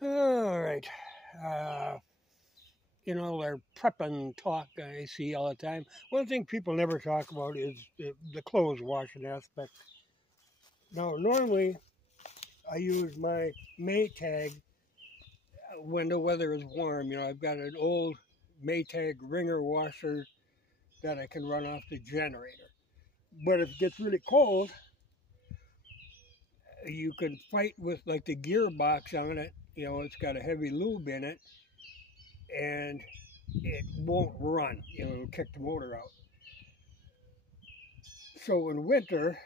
All right. Uh, our prepping talk I see all the time. One thing people never talk about is the clothes washing aspect. Now, normally I use my Maytag when the weather is warm. I've got an old Maytag wringer washer that I can run off the generator. But if it gets really cold, you can fight with like the gearbox on it. It's got a heavy lube in it, and it won't run. It'll kick the motor out. So in winter,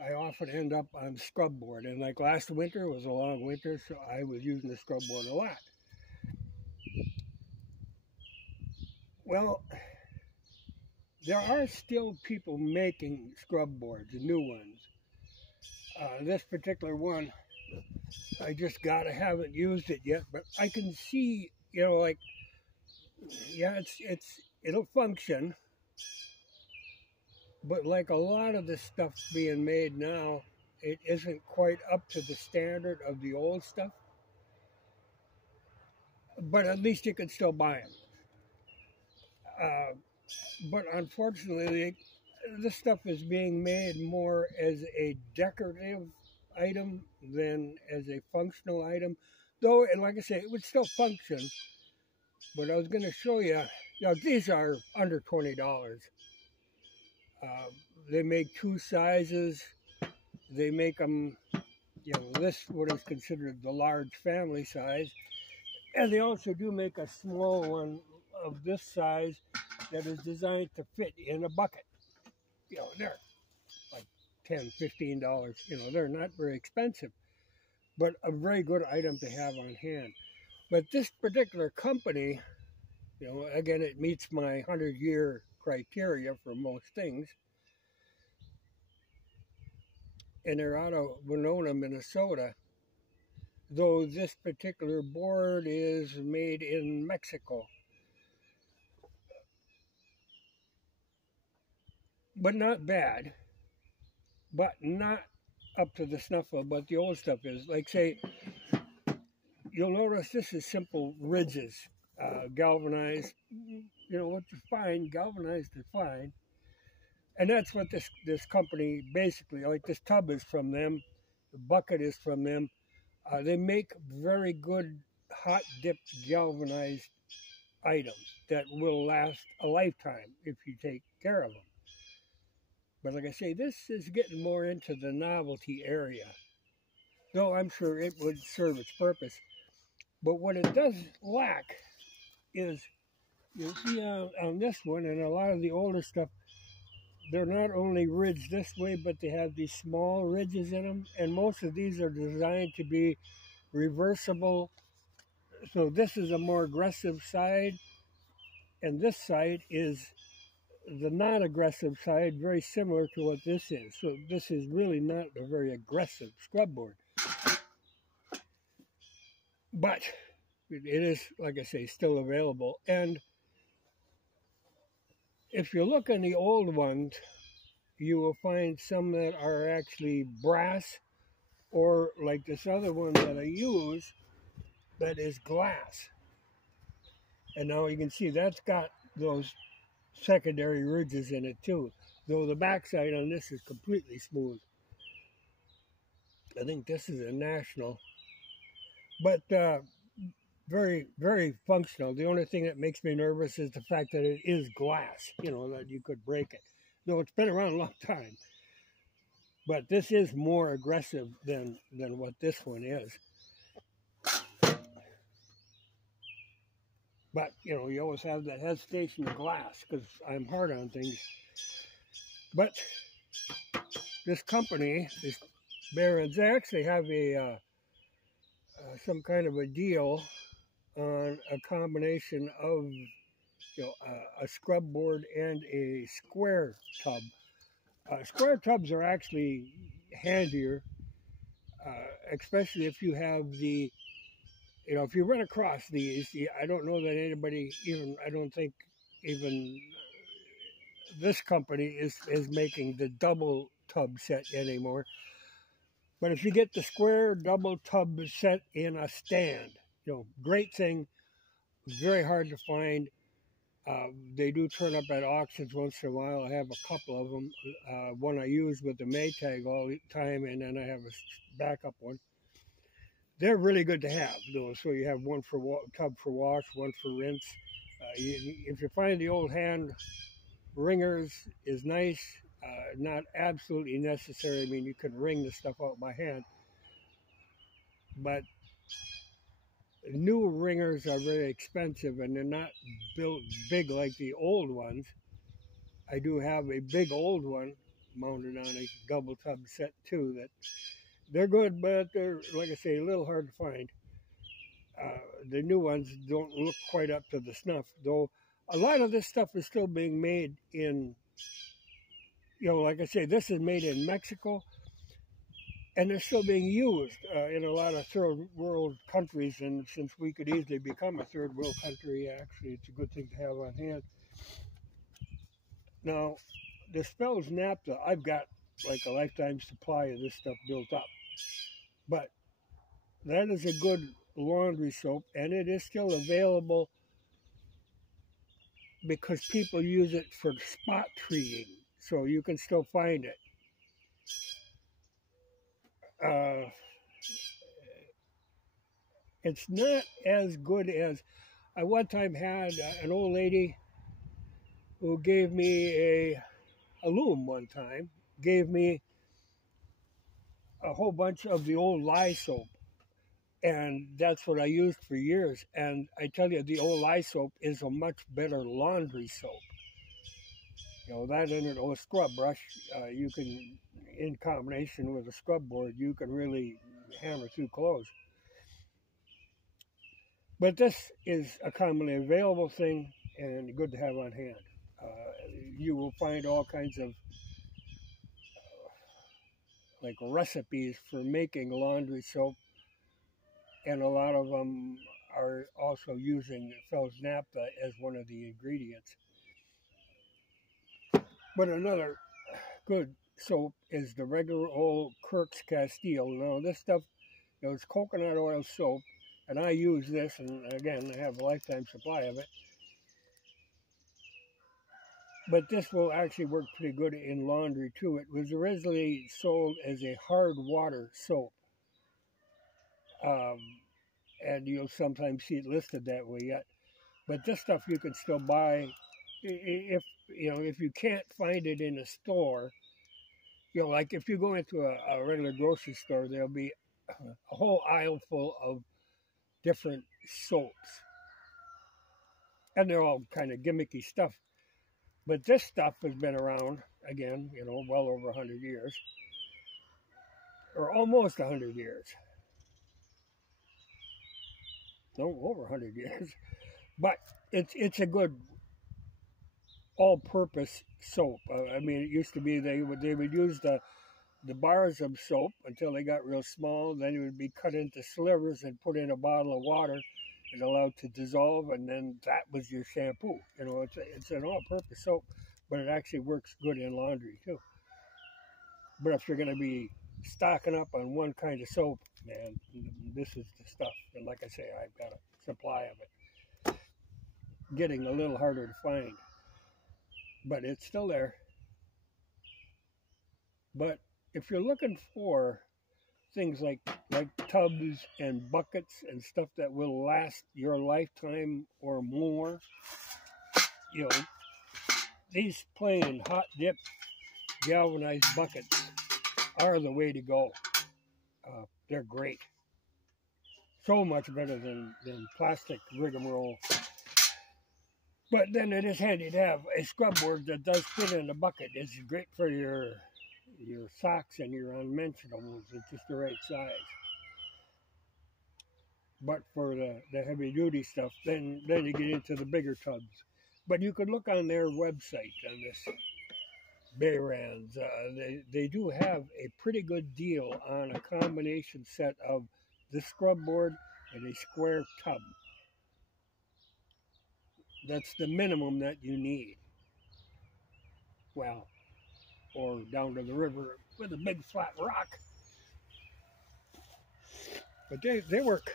I often end up on scrub board. And like last winter was a long winter, so I was using the scrub board a lot. Well, there are still people making scrub boards, new ones. This particular one, I just got. I haven't used it yet, but I can see, like, yeah, it'll function. But like a lot of the stuff being made now, it isn't quite up to the standard of the old stuff. But at least you can still buy them. But unfortunately, this stuff is being made more as a decorative item than as a functional item. Though, and like I say, it would still function. But I was going to show you, these are under $20. Uh, they make two sizes. They make them, this what is considered the large family size. And they also do make a small one of this size that is designed to fit in a bucket. They're like $10, $15. They're not very expensive, but a very good item to have on hand. But this particular company, again, it meets my 100-year criteria for most things. And they're out of Winona, Minnesota. Though this particular board is made in Mexico. But not bad. But not up to the snuff of what the old stuff is. Like, say, you'll notice this is simple ridges, galvanized. Which is fine. Galvanized is fine. And that's what this company basically, like this tub is from them. The bucket is from them. They make very good hot dipped galvanized items that will last a lifetime if you take care of them. But like I say, this is getting more into the novelty area. Though I'm sure it would serve its purpose. But what it does lack is, you see on this one and a lot of the older stuff, they're not only ridged this way, but they have these small ridges in them. And most of these are designed to be reversible. So this is a more aggressive side. And this side is the non-aggressive side, very similar to what this is. So this is really not a very aggressive scrub board. But it is, like I say, still available. And if you look in the old ones, you will find some that are actually brass, or like this other one that I use, that is glass. And now you can see that's got those secondary ridges in it too, though the backside on this is completely smooth. I think this is a National, but very, very functional. The only thing that makes me nervous is the fact that it is glass, that you could break it. Though it's been around a long time. But this is more aggressive than what this one is. But, you always have that hesitation of glass because I'm hard on things. But this company, this Barron's, they actually have some kind of a deal on a combination of a scrub board and a square tub. Square tubs are actually handier, especially if you have the, if you run across these. I don't know that anybody, I don't think even this company is making the double tub set anymore. But if you get the square double tub set in a stand, great thing. Very hard to find. They do turn up at auctions once in a while. I have a couple of them. One I use with the Maytag all the time, and then I have a backup one. They're really good to have, though. So you have one for tub for wash, one for rinse. If you find the old hand wringers is nice, not absolutely necessary. I mean, you can wring the stuff out by hand, but new wringers are very expensive and they're not built big like the old ones. I do have a big old one mounted on a double tub set too. That they're good, but they're, like I say, a little hard to find. The new ones don't look quite up to the snuff, though. A lot of this stuff is still being made in, like I say, this is made in Mexico. And they're still being used in a lot of third world countries. And since we could easily become a third world country, actually, it's a good thing to have on hand. Now, the Spells Naphtha, I've got like a lifetime supply of this stuff built up. But that is a good laundry soap, and it is still available because people use it for spot treating. So you can still find it. It's not as good as I one time had an old lady who gave me a loom one time, gave me a whole bunch of the old lye soap, and that's what I used for years. And I tell you, the old lye soap is a much better laundry soap. That and a scrub brush, you can, in combination with a scrub board, you can really hammer through clothes. But this is a commonly available thing and good to have on hand. You will find all kinds of like recipes for making laundry soap, and a lot of them are also using Spells Naphtha as one of the ingredients. But another good soap is the regular old Kirk's Castile. Now this stuff, it's coconut oil soap, and I use this, and again, I have a lifetime supply of it. But this will actually work pretty good in laundry too. It was originally sold as a hard water soap. And you'll sometimes see it listed that way yet. But this stuff you can still buy if you can't find it in a store. Like if you go into a regular grocery store, there'll be a whole aisle full of different soaps. And they're all kind of gimmicky stuff. But this stuff has been around, again, well over 100 years. Or almost 100 years. No, over 100 years. But it's a good all-purpose soap. I mean, it used to be they would use the bars of soap until they got real small. Then it would be cut into slivers and put in a bottle of water and allowed to dissolve, and then that was your shampoo. It's an all-purpose soap, but it actually works good in laundry too. But if you're going to be stocking up on one kind of soap, man, this is the stuff. And like I say, I've got a supply of it. Getting a little harder to find, but it's still there. But if you're looking for things like tubs and buckets and stuff that will last your lifetime or more, these plain hot dip galvanized buckets are the way to go. They're great. So much better than plastic rigmarole. But then it is handy to have a scrub board that does fit in the bucket. It's great for your socks and your unmentionables. It's just the right size. But for the heavy duty stuff, then you get into the bigger tubs. But you can look on their website on this Bayrands. They do have a pretty good deal on a combination set of the scrub board and a square tub. That's the minimum that you need. Well, or down to the river with a big flat rock. But they work.